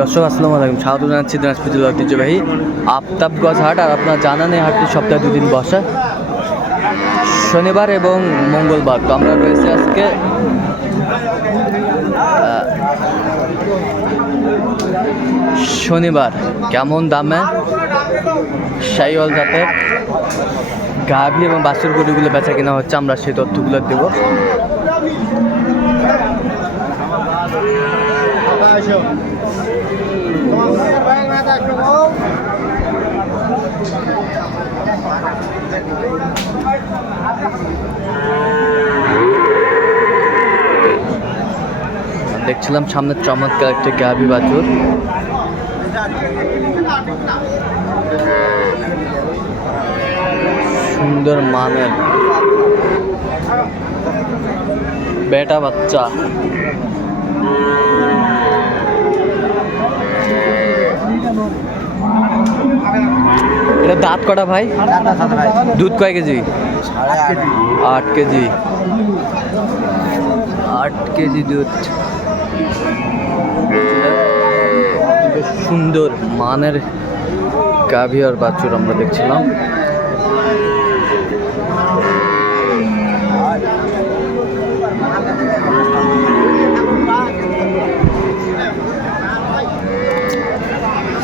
দর্শক, আসসালামু আলাইকুম। স্বাগত জানাচ্ছি দিনাজপুর জেলার ঐতিহ্যবাহী আফতাবগঞ্জ হাট আর আপনার জানা নেই হাটটি সপ্তাহে দুদিন বসা। শনিবার এবং মঙ্গলবার তো আমরা রয়েছে আজকে শনিবার। কেমন দামে? শাইওয়াল জাতের গাভী এবং বাছুর গরুগুলো বেচা কেনা হচ্ছে, আমরা সেই তথ্যগুলো দেবো। দেখছিলাম সামনে চমৎকার একটা গাভী বাছুর। সুন্দর মানের বেটা বাচ্চা। এটা দাঁত কটা ভাই? দুধ কয় কেজি? আট কেজি। আট কেজি দুধ। সুন্দর মানের গাভী আর বাছুর আমরা দেখছিলাম।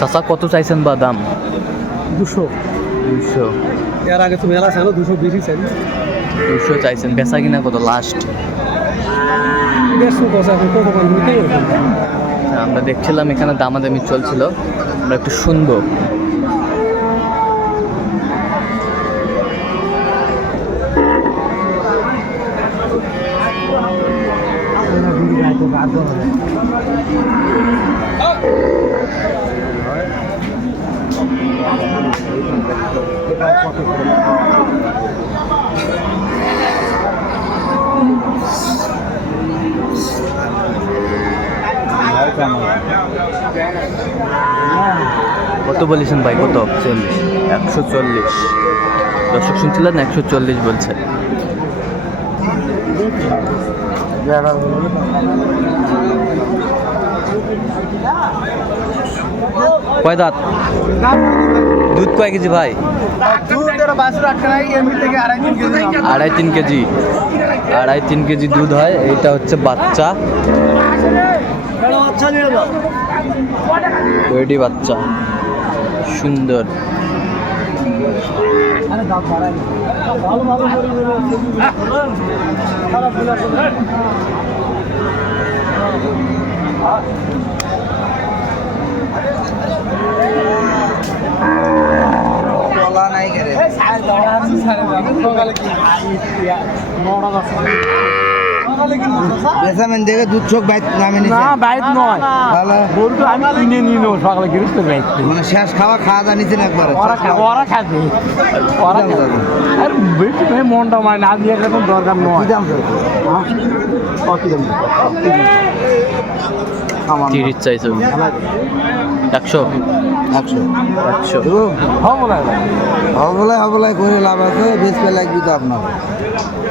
চাচা কত চাইছেন বা দাম? দুশো। দুশো। এর আগে তো মেলা ছিল দুশো বেশি চাই দুশো চাইছেন। বেচা কিনা কত? লাস্ট নিতে আমরা দেখছিলাম এখানে দামাদামি চলছিল। আমরা একটু শুনব। কত বলেছেন ভাই? কত? চল্লিশ একশো চল্লিশ দর্শক শুনছিলেন একশো চল্লিশ বলছে। কয় দাঁত? দুধ কয় কেজি ভাই? আড়াই তিন কেজি। আড়াই তিন কেজি দুধ হয়। এটা হচ্ছে বাচ্চা। বাচ্চা। সুন্দর। টলা নাই গেলে সকালে কি মরা বেসামেন দেখে দুধ চোখ বাইত নামে না নিছে বাইক নয় তাহলে গরু তো আমি কিনে নিয়ে নেব সকালে গিরিস্ত বাইক মানে শেষ খাওয়া খাওয়া জানিছেন একবারে। ওরা ওরা খাবে ওরা খাবে আর বেশি ভাই মনটা মানে না দিয়ে তো দরকার কি নয়। দাম চলছে? হ্যাঁ? কত দাম? তিরিশ চাইছে। একশো। একশো। একশো। দেবো? হ্যাঁ বলে ভাই। হবলাই হবলাই করে লাভ আছে বেশ লাগবে তো আপনার।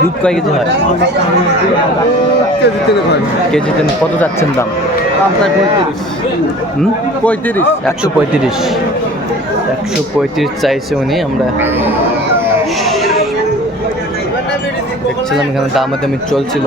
দুধ কয় কেজি হয়? কেজি তেন কত যাচ্ছেন দাম? পঁয়ত্রিশ। একশো পঁয়ত্রিশ। একশো পঁয়ত্রিশ চাইছে উনি আমরা দেখছিলাম এখানে দামাদামি চলছিল।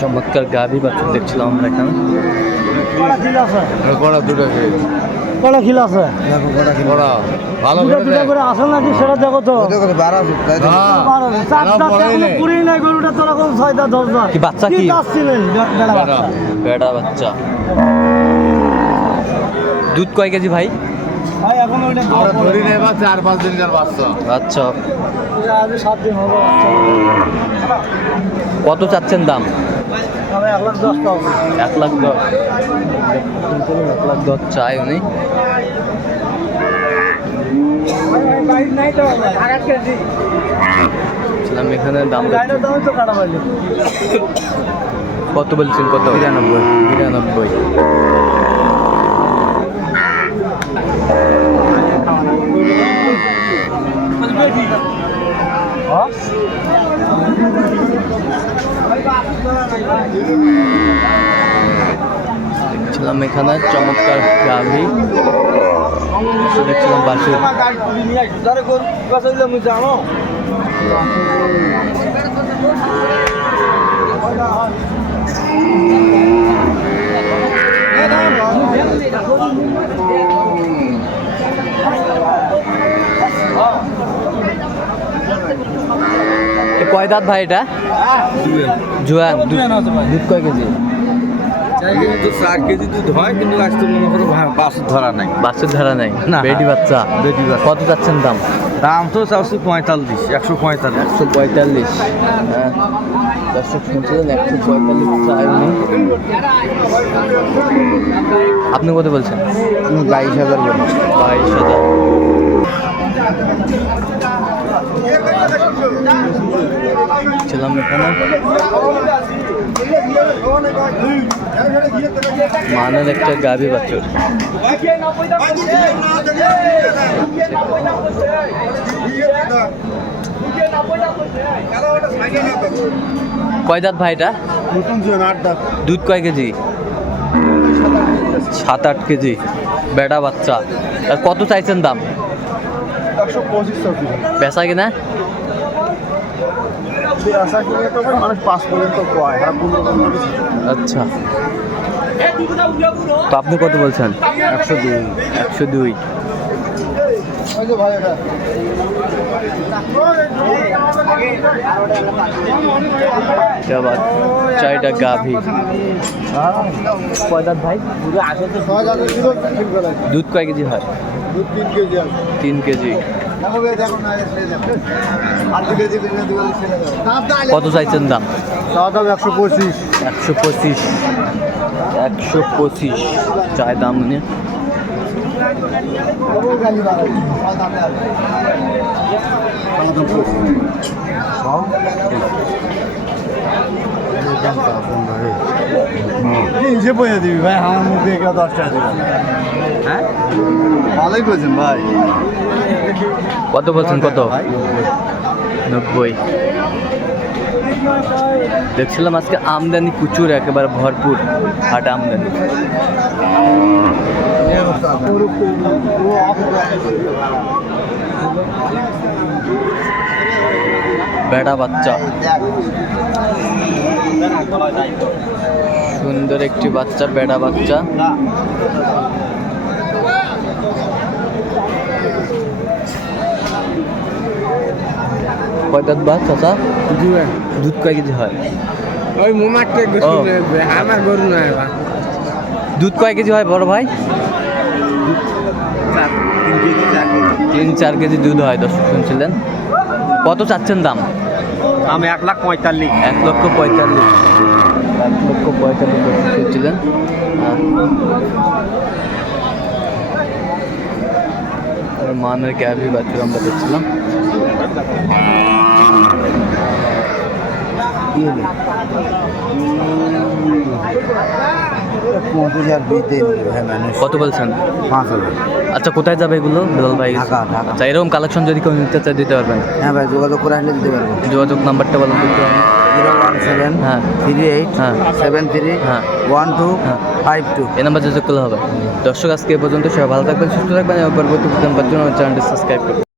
চমৎকার গাভী বাছুর দেখছিলাম আমরা এখানে। কড়া দুটো খিল। আছে? কড়া ভালো দুটা করে নাকি সেটা দেখো তো। বারো কোনো নেই। পুরি নাই গরুটা তো রকম ছয়টা দশটা। কি বাচ্চা কি? বেড়া বাচ্চা। দুধ কয় কেজি ভাই? ভাই এখন ওইটা ধরি নেই বা চার পাঁচ দিনকার বাচ্চা। আচ্ছা সাত দিন হবে। কত চাচ্ছেন দাম? এক লাখ দশ এক লাখ দশ। এক লাখ দশ চাই উনি। নাই তো আঘাত কেজি ছিলাম এখানে দাম কত বলছেন কত? বিরানব্বই। বিরানব্বই। এখানে চমৎকার গাভি। দেখছিলাম এ কয় দাঁত ভাই এটা? জোয়ান। দুধ দুধ কয় কেজি? কিন্তু চার কেজি দুধ হয় কিন্তু আজকে মনে করো পাঁচ ধরা নাই। ধারা নাই? না। বেটি বাচ্চা? বেটি বাচ্চা। কত দাম? দাম তো পঁয়তাল্লিশ একশো পঁয়তাল্লিশ। একশো পঁয়তাল্লিশ। হ্যাঁ। দর্শক শুনছিলেন একশো পঁয়তাল্লিশ আপনি কত বলছেন? বাইশ হাজার বাইশ হাজার। ছিলাম এখানে। মানের একটা গাভী বাছুর। কয় দাঁত ভাইটা দুধ কয় কেজি? সাত আট কেজি। বেড়া বাচ্চা। আর কত চাইছেন দাম? বেচা কিনা? আশা করে তো মানুষ পাঁচ পর্যন্ত কয় আর পনেরো পর্যন্ত আচ্ছা তো আপনি কত বলছেন একশো দুই একশো দুই ওই যে ভাই এটা क्या बात চারটা গাভী কয় দাঁত ভাই ছয় হাজার কিলো ঠিক করে দুধ কয় কেজি হয় দু তিন কেজি আছে তিন কেজি কত চাইছেন দাম? চাওয়া দাম একশো পঁচিশ। একশো পঁচিশ। একশো পঁচিশ। চায় দাম নিয়ে। তিনশে পয়সা দিবি ভাই আমার মুখে কেউ দশ টাকা দিবি হ্যাঁ? ভালোই করছেন ভাই। কত বলছেন কত? নব্বই। দেখছিলাম আজকে আমদানি প্রচুর, একেবারে ভরপুর হাট আমদানি। বেড়া বাচ্চা। সুন্দর একটি বাচ্চা, বেড়া বাচ্চা। কয় দাঁত বা চাচা দুধ কয় কেজি হয়? ওই ও। আমার গরু নয় দুধ কয় কেজি হয় বড় ভাই? তিন চার কেজি দুধ হয় দর্শক শুনছিলেন। কত চাচ্ছেন দাম? আমি এক লাখ পঁয়তাল্লিশ। এক লক্ষ পঁয়তাল্লিশ। এক লক্ষ পঁয়তাল্লিশ ছিলেন মানের গ্যাভি বাছুর আমরা দেখছিলাম। পঁচিশ হাজার বিশ দিন হ্যাঁ কত বলছেন পাঁচ হাজার আচ্ছা কোথায় যাবে এগুলো বেলাল ভাই। আচ্ছা এরকম কালেকশন যদি কেউ নিতে চায় দিতে পারবেন হ্যাঁ ভাই যোগাযোগ করে আসলে দিতে পারব যোগাযোগ নাম্বারটা বলেন জিরো ওয়ান সেভেন হ্যাঁ। থ্রি এইট হ্যাঁ। সেভেন থ্রি হ্যাঁ। ওয়ান টু হ্যাঁ। ফাইভ টু এই নাম্বার যোগাযোগ করলে হবে দর্শক আজকে এ পর্যন্ত সবাই ভালো থাকবেন সুস্থ থাকবেন এবং পরবর্তী প্রতিদিন জন্য আমার চ্যানেলটি সাবস্ক্রাইব করবেন